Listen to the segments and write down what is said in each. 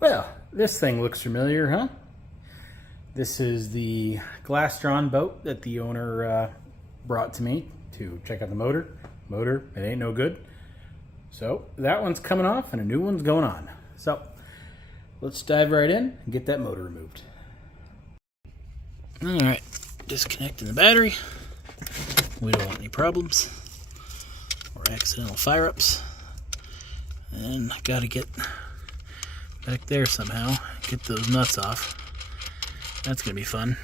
Well, this thing looks familiar, huh? This is the Glastron boat that the owner brought to me to check out the motor. It ain't no good. So that one's coming off and a new one's going on. So let's dive right in and get that motor removed. All right, disconnecting the battery. We don't want any problems or accidental fire-ups. And I gotta get back there somehow, get those nuts off. That's gonna be fun.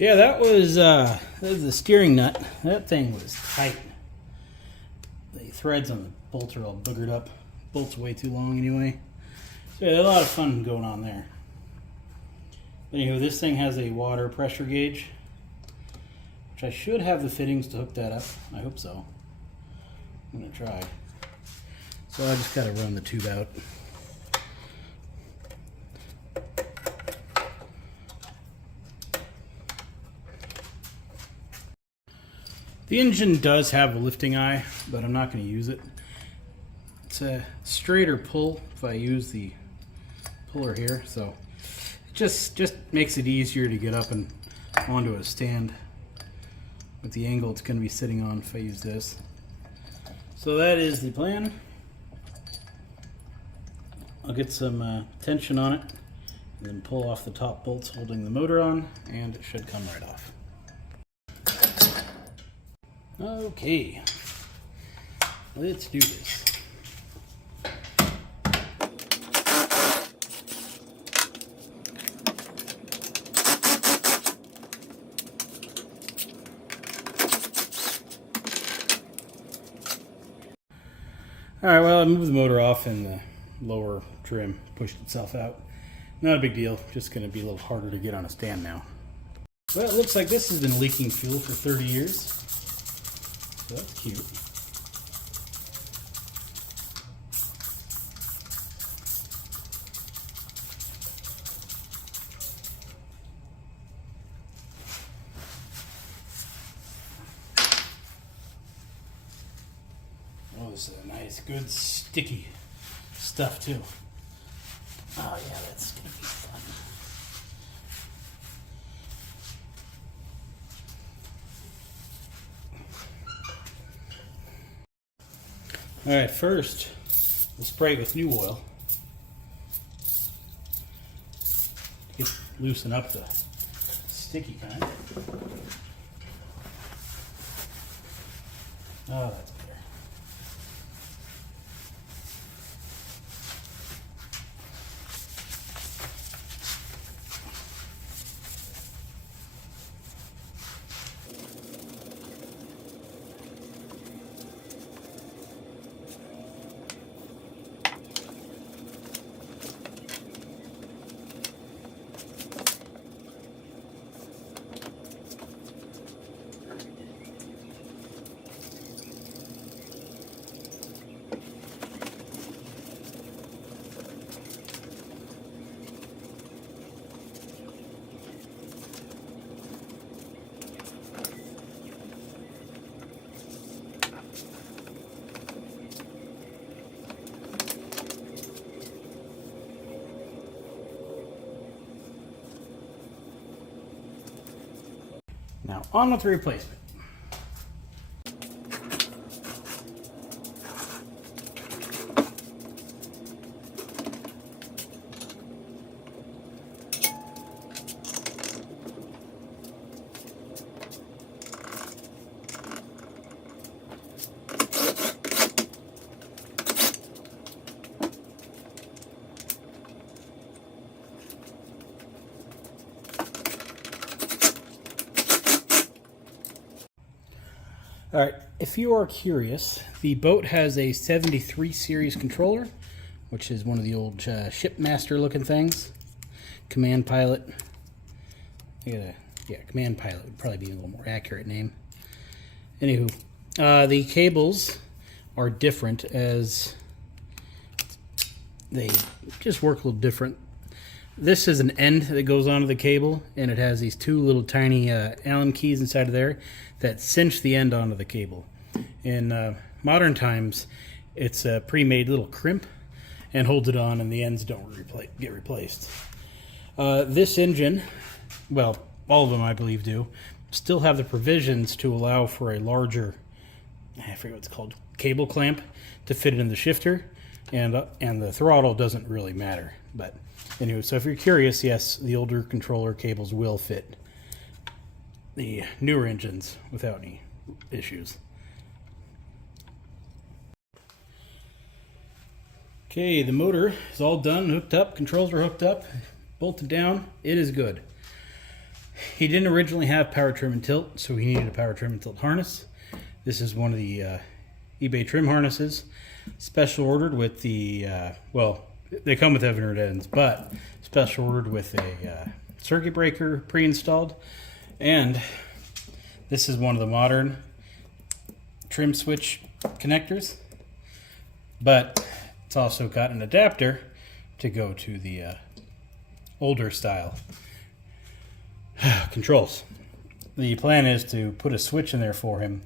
Yeah, that was the steering nut. That thing was tight. The threads on the bolts are all boogered up. Bolt's way too long anyway. So yeah, a lot of fun going on there. But anyway, this thing has a water pressure gauge, which I should have the fittings to hook that up. I hope so. I'm gonna try. So I just gotta run the tube out. The engine does have a lifting eye, but I'm not going to use it. It's a straighter pull if I use the puller here, so it just makes it easier to get up and onto a stand with the angle it's going to be sitting on if I use this. So that is the plan. I'll get some tension on it and then pull off the top bolts holding the motor on, and it should come right off. Okay, let's do this. Alright, well, I moved the motor off and the lower trim pushed itself out. Not a big deal, just going to be a little harder to get on a stand now. Well, it looks like this has been leaking fuel for 30 years. So that's cute. Oh, this is a nice, good, sticky stuff too. Oh yeah, that's gonna be fun. All right, first we'll spray it with new oil. Loosen up the sticky kind. Oh, that's better. Now on with the replacement. All right, if you are curious, the boat has a 73 series controller, which is one of the old Shipmaster looking things. Command Pilot. Command Pilot would probably be a little more accurate name. Anywho, the cables are different as they just work a little different. This is an end that goes onto the cable, and it has these two little tiny Allen keys inside of there that cinch the end onto the cable. In modern times, it's a pre-made little crimp and holds it on, and the ends don't get replaced. This engine, well, all of them I believe do, still have the provisions to allow for a larger, I forget what it's called, cable clamp to fit it in the shifter, and the throttle doesn't really matter. But anyway, so if you're curious, yes, the older controller cables will fit the newer engines without any issues. Okay, the motor is all done, hooked up, controls are hooked up, bolted down, it is good. He didn't originally have power trim and tilt, so he needed a power trim and tilt harness. This is one of the eBay trim harnesses, special ordered with the, well, they come with Evinrude ends, but special ordered with a circuit breaker pre-installed. And this is one of the modern trim switch connectors, but it's also got an adapter to go to the older style controls. The plan is to put a switch in there for him.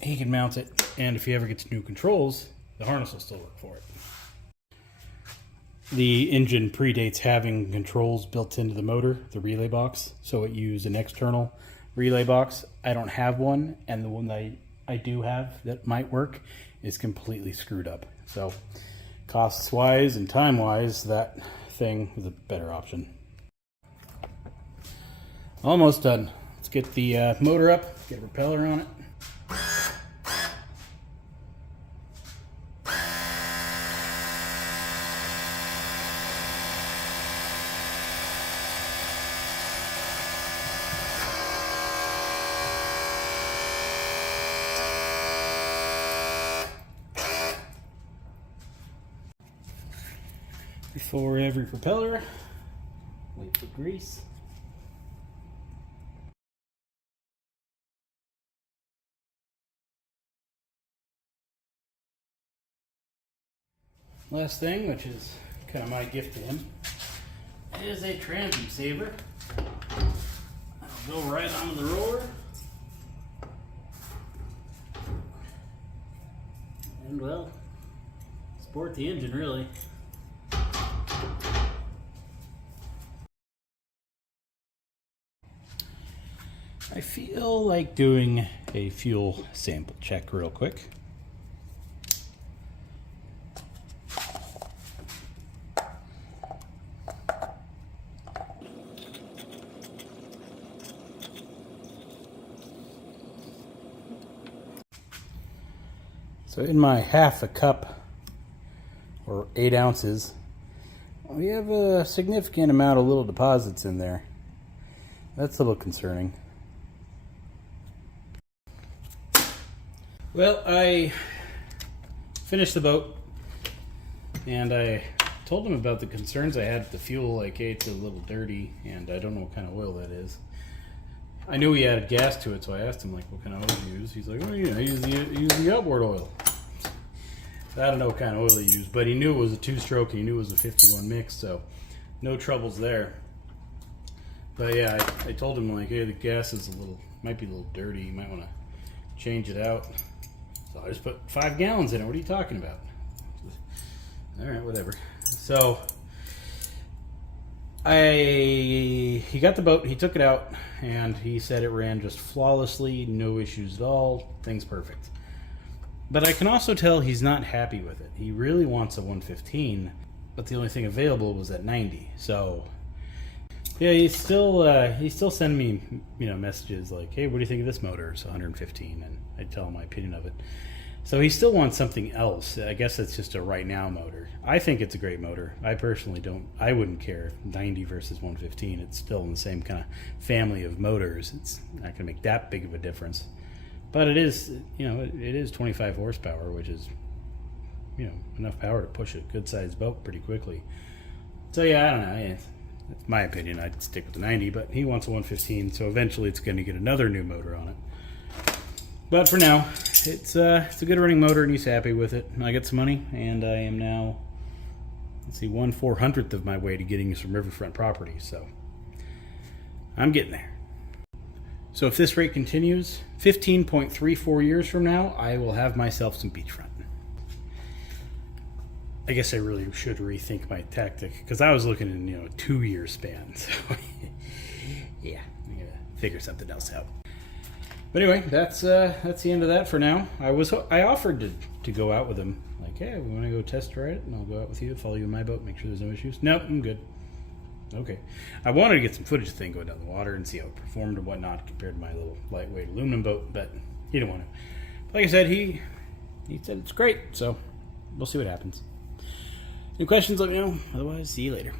He can mount it, and if he ever gets new controls, the harness will still work for it. The engine predates having controls built into the motor, the relay box, so it used an external relay box. I don't have one, and the one that I do have that might work is completely screwed up. So costs-wise and time-wise, that thing is a better option. Almost done. Let's get the motor up, get a propeller on it. Before every propeller, wait for grease. Last thing, which is kind of my gift to him, is a transom saver. I'll go right onto the roller. And well, sport the engine really. I feel like doing a fuel sample check real quick. So in my half a cup, or 8 ounces, we have a significant amount of little deposits in there. That's a little concerning. Well, I finished the boat, and I told him about the concerns I had with the fuel. Like, hey, it's a little dirty, and I don't know what kind of oil that is. I knew he added gas to it, so I asked him, like, what kind of oil do you use? He's like, oh, yeah, I use the outboard oil. So I don't know what kind of oil he used, but he knew it was a 2-stroke, and he knew it was a 51 mix, so no troubles there. But yeah, I told him, like, hey, the gas is might be a little dirty. You might want to change it out. So I just put 5 gallons in it. What are you talking about? All right, whatever. So I he got the boat, he took it out, and he said it ran just flawlessly, no issues at all, things perfect. But I can also tell he's not happy with it. He really wants a 115, but the only thing available was at 90. So yeah, he's still sending me messages like, hey, what do you think of this motor? It's 115, and I tell him my opinion of it. So he still wants something else. I guess it's just a right now motor. I think it's a great motor. I personally don't. I wouldn't care if 90 versus 115. It's still in the same kind of family of motors. It's not going to make that big of a difference. But it is, it is 25 horsepower, which is, enough power to push a good-sized boat pretty quickly. So yeah, I don't know. That's my opinion. I'd stick with the 90, but he wants a 115, so eventually it's going to get another new motor on it. But for now, it's a good running motor, and he's happy with it. I get some money, and I am now, 1/400th of my way to getting some riverfront property. So I'm getting there. So if this rate continues, 15.34 years from now, I will have myself some beachfront. I guess I really should rethink my tactic, because I was looking in a 2-year span. So yeah, I'm gonna figure something else out. But anyway, that's the end of that for now. I offered to go out with him, like, hey, we want to go test ride it, and I'll go out with you, follow you in my boat, make sure there's no issues. Nope, I'm good. Okay. I wanted to get some footage of the thing going down the water and see how it performed and whatnot compared to my little lightweight aluminum boat, but he didn't want to. Like I said, he said it's great, so we'll see what happens. Any questions, let me know. Otherwise, see you later.